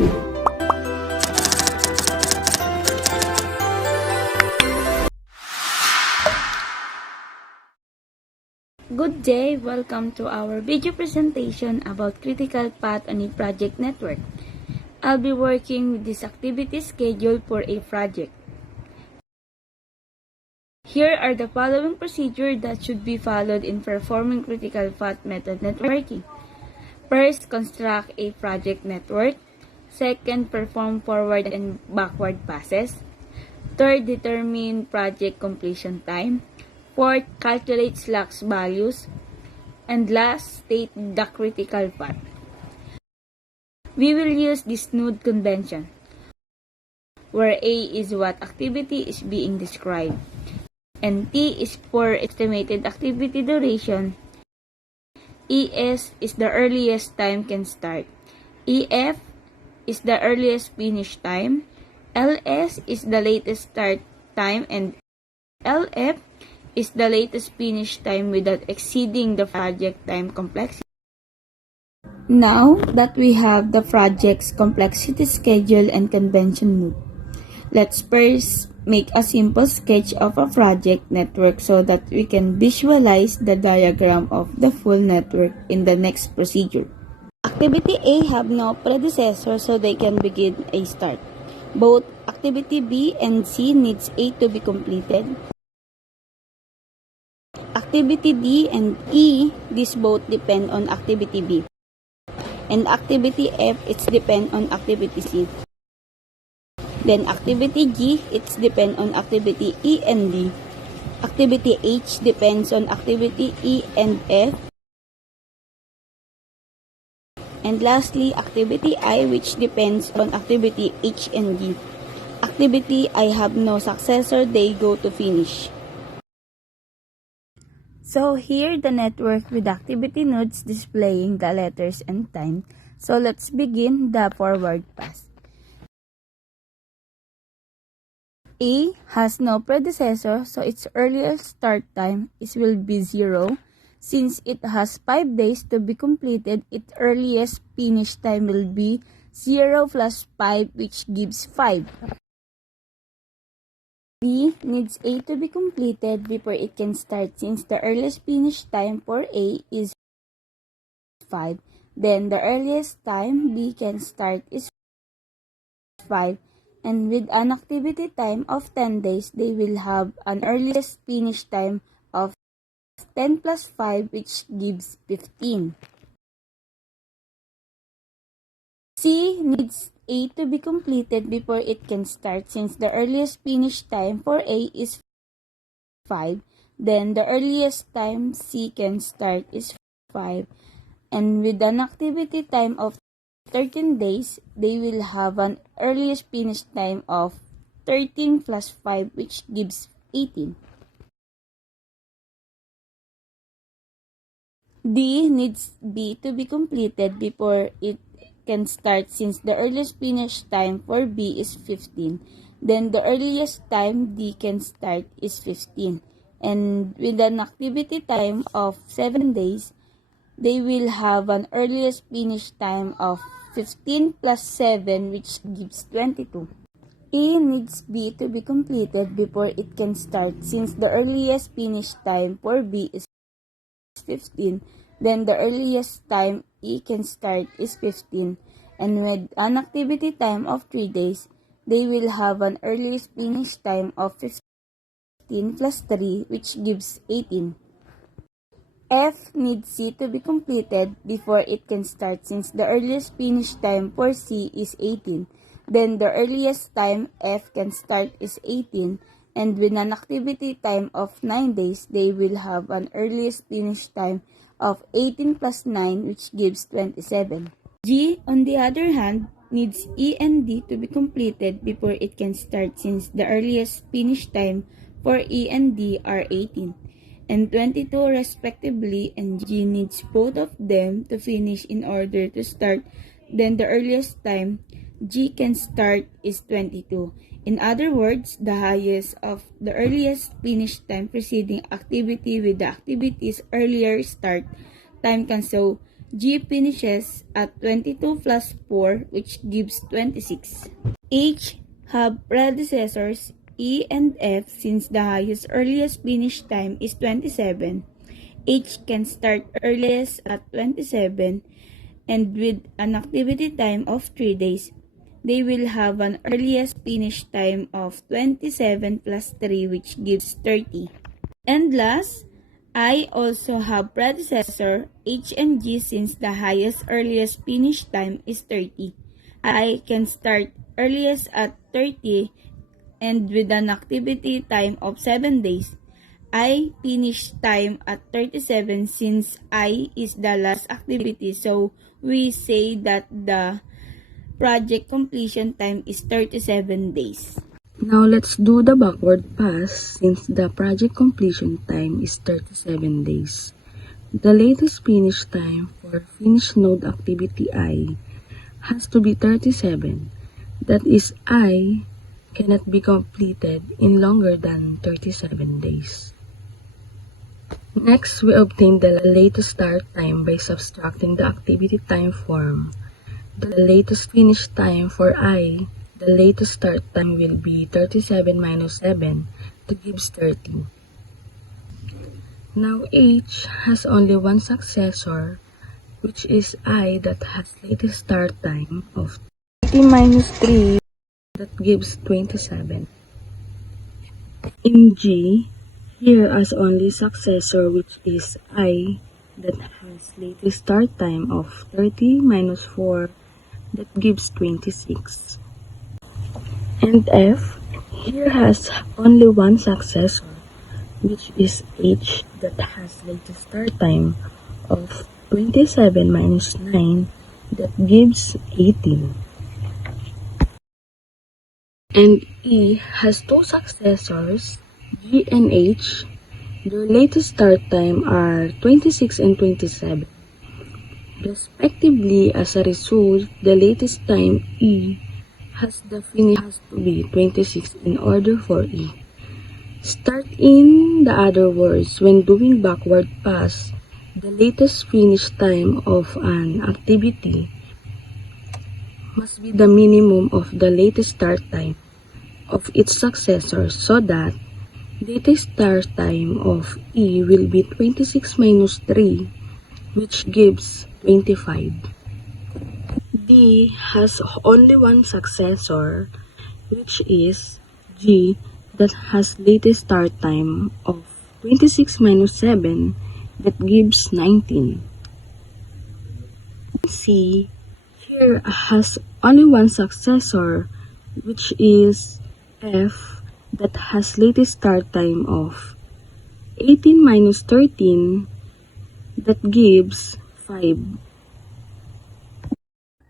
Good day! Welcome to our video presentation about critical path on a project network. I'll be working with this activity schedule for a project. Here are the following procedures that should be followed in performing critical path method networking. First, construct a project network. Second, perform forward and backward passes. Third, determine project completion time. Fourth, calculate slacks values. And last, state the critical path. We will use this node convention, where A is what activity is being described, and T is for estimated activity duration. ES is the earliest time can start. EF is the earliest finish time. LS is the latest start time, and LF is the latest finish time without exceeding the project time complexity. Now that we have the project's complexity schedule and convention node, let's first make a simple sketch of a project network so that we can visualize the diagram of the full network in the next procedure. Activity A have no predecessor, so they can begin a start. Both activity B and C needs A to be completed. Activity D and E, these both depend on activity B. And activity F, it's depend on activity C. Then activity G, it's depend on activity E and D. Activity H depends on activity E and F. And lastly, activity I, which depends on activity H and G. Activity I have no successor, they go to finish. So here the network with activity nodes displaying the letters and time. So let's begin the forward pass. A has no predecessor, so its earliest start time will be 0. Since it has 5 days to be completed, its earliest finish time will be 0 plus 5, which gives 5. B needs A to be completed before it can start, since the earliest finish time for A is 5. Then the earliest time B can start is 5. And with an activity time of 10 days, they will have an earliest finish time of 10 plus 5, which gives 15. C needs A to be completed before it can start, since the earliest finish time for A is 5. Then the earliest time C can start is 5. And with an activity time of 13 days, they will have an earliest finish time of 13 plus 5, which gives 18. D needs B to be completed before it can start, since the earliest finish time for B is 15. Then the earliest time D can start is 15. And with an activity time of 7 days, they will have an earliest finish time of 15 plus 7, which gives 22. E needs B to be completed before it can start, since the earliest finish time for B is 15. Then the earliest time E can start is 15. And with an activity time of 3 days, they will have an earliest finish time of 15 plus 3, which gives 18. F needs C to be completed before it can start, since the earliest finish time for C is 18. Then the earliest time F can start is 18. And with an activity time of 9 days, they will have an earliest finish time of 18 plus 9, which gives 27. G, on the other hand, needs E and D to be completed before it can start, since the earliest finish time for E and D are 18 and 22 respectively, and G needs both of them to finish in order to start. Then the earliest time G can start is 22. In other words, the highest of the earliest finish time preceding activity with the activity's earlier start time can. So G finishes at 22 plus 4, which gives 26. H have predecessors E and F since the highest earliest finish time is 27. H can start earliest at 27 and with an activity time of 3 days, they will have an earliest finish time of 27 plus 3 which gives 30. And last, I also have predecessor H and G since the highest earliest finish time is 30. I can start earliest at 30 and with an activity time of 7 days. I finish time at 37 since I is the last activity, so we say that the project completion time is 37 days. Now let's do the backward pass since the project completion time is 37 days. The latest finish time for finish node activity I has to be 37. That is, I cannot be completed in longer than 37 days. Next, we obtain the latest start time by subtracting the activity time form. The latest finish time for I, the latest start time will be 37 minus 7, that gives 30. Now H has only one successor, which is I that has latest start time of 30 minus 3, that gives 27. In G, here as only successor which is I that has latest start time of 30 minus 4, that gives 26. And F here has only one successor which is H that has latest start time of 27 minus 9, that gives 18. And E has two successors, G and H. Their latest start time are 26 and 27. Respectively, as a result, the latest time E has the finish has to be 26 in order for E. Start in the other words, when doing backward pass, the latest finish time of an activity must be the minimum of the latest start time of its successor, so that latest start time of E will be 26 minus 3, which gives 25. D has only one successor, which is G that has latest start time of 26 minus 7, that gives 19. C here has only one successor, which is F that has latest start time of 18 minus 13, that gives 5.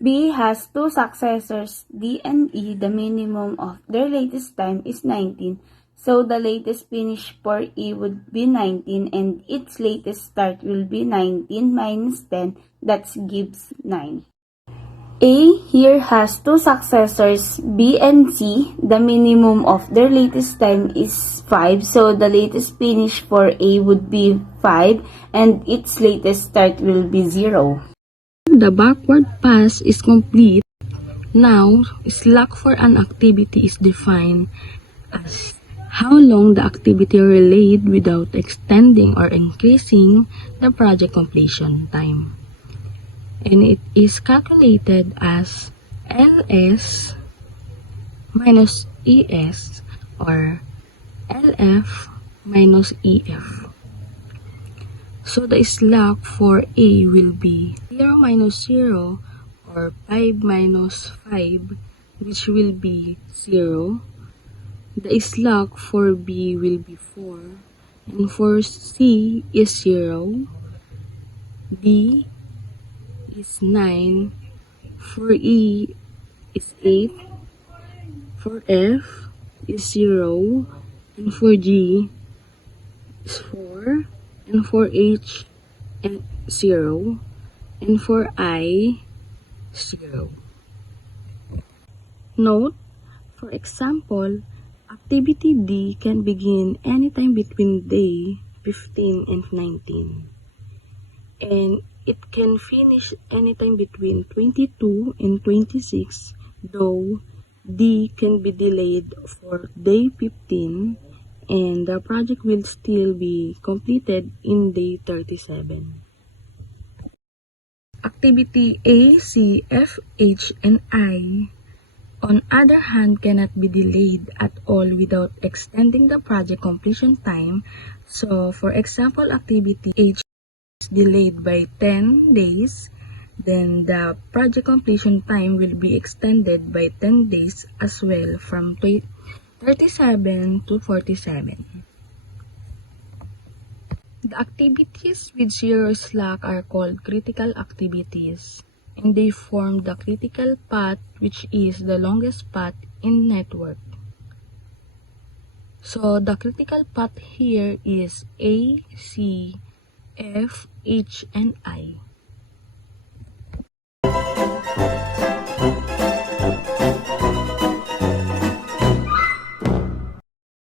B has two successors, D and E. The minimum of their latest time is 19, so the latest finish for E would be 19 and its latest start will be 19 minus 10, that gives 9. A here has two successors, B and C. The minimum of their latest time is 5, so the latest finish for A would be 5 and its latest start will be 0. The backward pass is complete. Now, slack for an activity is defined as how long the activity relayed without extending or increasing the project completion time. And it is calculated as LS minus ES or LF minus EF. So the slack for A will be 0 minus 0 or 5 minus 5, which will be 0. The slack for B will be 4, and for C is 0. D is 9, for E is 8, for F is 0, and for G is 4, and for H and 0, and for I 0. Note, for example, activity D can begin anytime between day 15 and 19. And it can finish anytime between 22 and 26, though D can be delayed for day 15 and the project will still be completed in day 37. Activity A, C, F, H, and I, on other hand, cannot be delayed at all without extending the project completion time. So, for example, activity H is delayed by 10 days, then the project completion time will be extended by 10 days as well from 37 to 47. The activities with zero slack are called critical activities, and they form the critical path, which is the longest path in network. So the critical path here is A, C, F, H, and I.